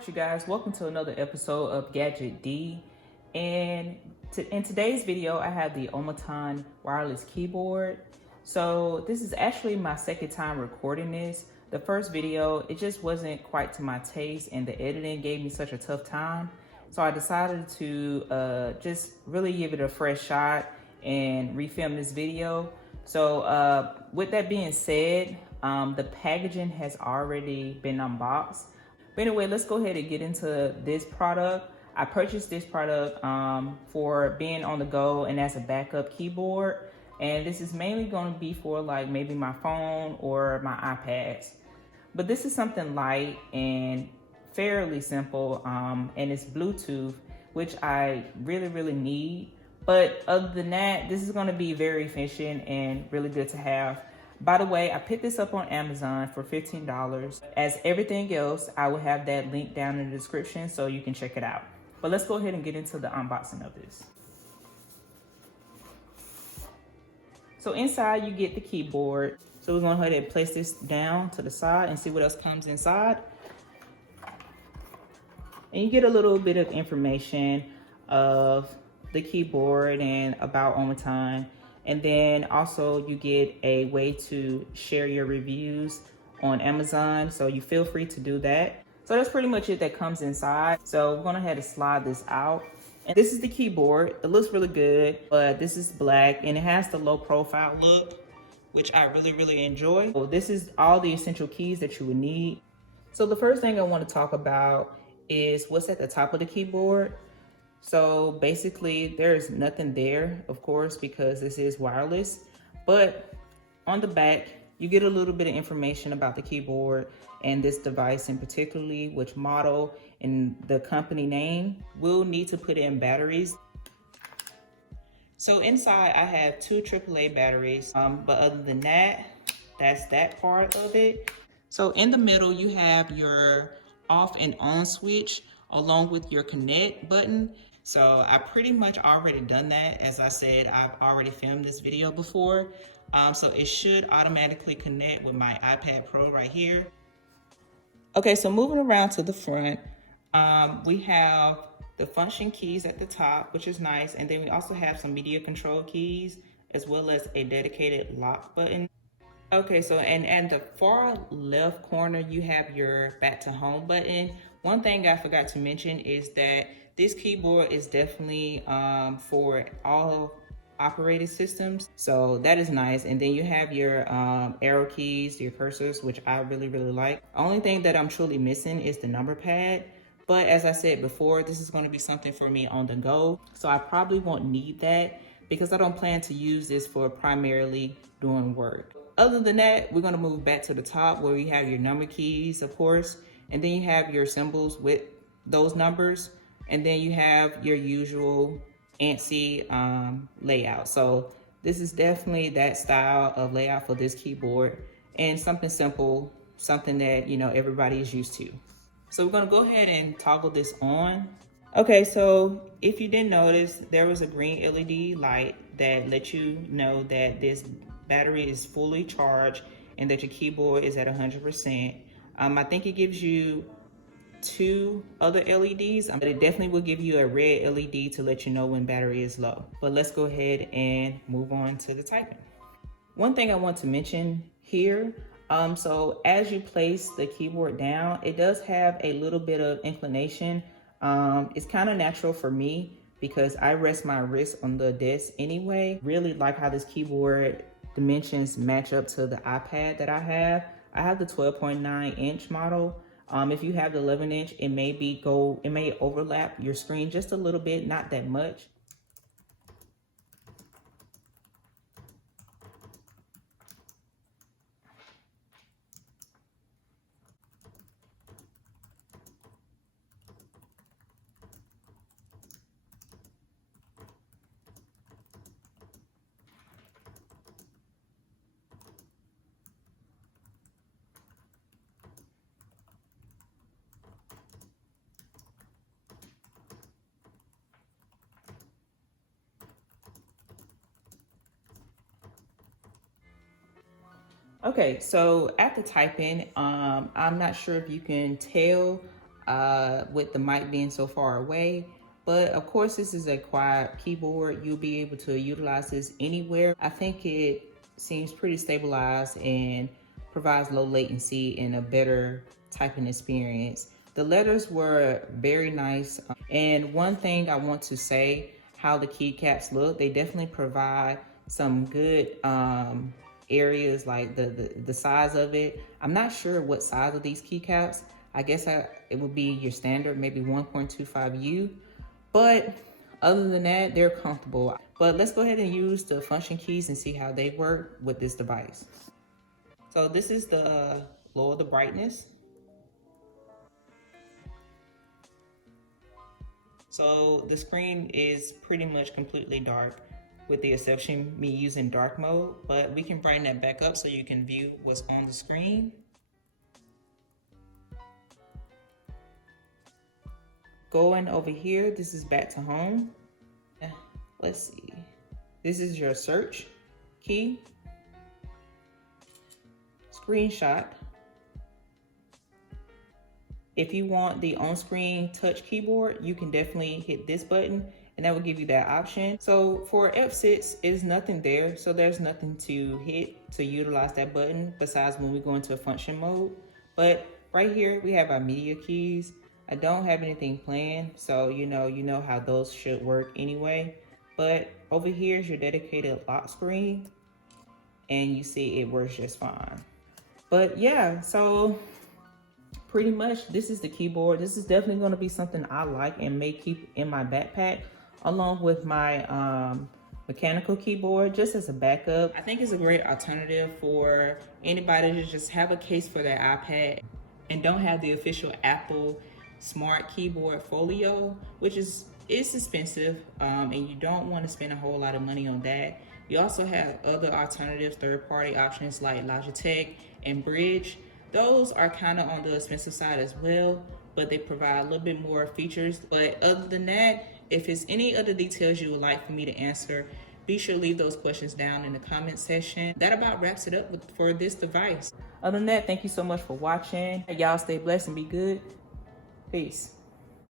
right, you guys, welcome to another episode of Gadget D. And in today's video, I have the Omaton wireless keyboard. So this is actually my second time recording this. The first video, it just wasn't quite to my taste and the editing gave me such a tough time. So I decided to just really give it a fresh shot and refilm this video. So with that being said, the packaging has already been unboxed. But anyway, let's go ahead and get into this product. I purchased this product for being on the go and as a backup keyboard. And this is mainly going to be for like maybe my phone or my iPads. But this is something light and fairly simple, and it's Bluetooth, which I really need. But other than that, this is going to be very efficient and really good to have. By the way, I picked this up on Amazon for $15. As everything else, I will have that link down in the description so you can check it out. But let's go ahead and get into the unboxing of this. So inside you get the keyboard. So we're going to go ahead and place this down to the side and see what else comes inside. And you get a little bit of information of the keyboard and about Omaton. And then also you get a way to share your reviews on Amazon. So you feel free to do that. So that's pretty much it that comes inside. So we're gonna have to slide this out. And this is the keyboard. It looks really good, but this is black and it has the low profile look, which I really enjoy. So this is all the essential keys that you would need. So the first thing I want to talk about is what's at the top of the keyboard. So basically there's nothing there, of course, because this is wireless, but on the back, you get a little bit of information about the keyboard and this device in particularly, which model and the company name. We'll need to put in batteries. So inside I have two AAA batteries, but other than that, that's that part of it. So in the middle, you have your off and on switch along with your connect button. So I pretty much already done that. As I said, I've already filmed this video before. So it should automatically connect with my iPad Pro right here. Okay, so moving around to the front, we have the function keys at the top, which is nice. And then we also have some media control keys, as well as a dedicated lock button. Okay, so and at the far left corner, you have your back to home button. One thing I forgot to mention is that this keyboard is definitely for all operating systems. So that is nice. And then you have your arrow keys, your cursors, which I really like. Only thing that I'm truly missing is the number pad. But as I said before, this is going to be something for me on the go. So I probably won't need that because I don't plan to use this for primarily doing work. Other than that, we're going to move back to the top where you have your number keys, of course. And then you have your symbols with those numbers. And then you have your usual ANSI layout. So this is definitely that style of layout for this keyboard and something simple, something that, you know, everybody is used to. So we're going to go ahead and toggle this on. Okay, so if you didn't notice, there was a green LED light that lets you know that this battery is fully charged and that your keyboard is at 100%. I think it gives you two other LEDs, but it definitely will give you a red LED to let you know when battery is low. But let's go ahead and move on to the typing. One thing I want to mention here, so as you place the keyboard down, it does have a little bit of inclination. It's kind of natural for me because I rest my wrist on the desk anyway. Really like how this keyboard dimensions match up to the iPad that I have. I have the 12.9 inch model. If you have the 11 inch, it may overlap your screen just a little bit, not that much. Okay, so after typing, I'm not sure if you can tell, with the mic being so far away. But of course, this is a quiet keyboard. You'll be able to utilize this anywhere. I think it seems pretty stabilized and provides low latency and a better typing experience. The letters were very nice. And one thing I want to say, how the keycaps look, they definitely provide some good areas, like the size of it. I'm not sure what size of these keycaps. I guess it would be your standard, maybe 1.25U. But other than that, they're comfortable. But let's go ahead and use the function keys and see how they work with this device. So this is the lower the brightness. So the screen is pretty much completely dark, with the exception me using dark mode, but we can brighten that back up so you can view what's on the screen. Going over here, this is back to home. Let's see. This is your search key. Screenshot. If you want the on-screen touch keyboard, you can definitely hit this button and that will give you that option. So for F6, is nothing there. So there's nothing to hit to utilize that button besides when we go into a function mode. But right here, we have our media keys. I don't have anything planned, so you know how those should work anyway. But over here is your dedicated lock screen, and you see it works just fine. But yeah, so pretty much this is the keyboard. This is definitely going to be something I like and may keep in my backpack along with my mechanical keyboard, just as a backup. I think it's a great alternative for anybody to just have a case for their iPad and don't have the official Apple Smart Keyboard Folio, which is expensive, and you don't want to spend a whole lot of money on that. You also have other alternatives, third-party options like Logitech and Bridge. Those are kind of on the expensive side as well, but they provide a little bit more features. But other than that, if it's any other details you would like for me to answer, be sure to leave those questions down in the comment section. That about wraps it up for this device. Other than that, thank you so much for watching. Y'all stay blessed and be good. Peace.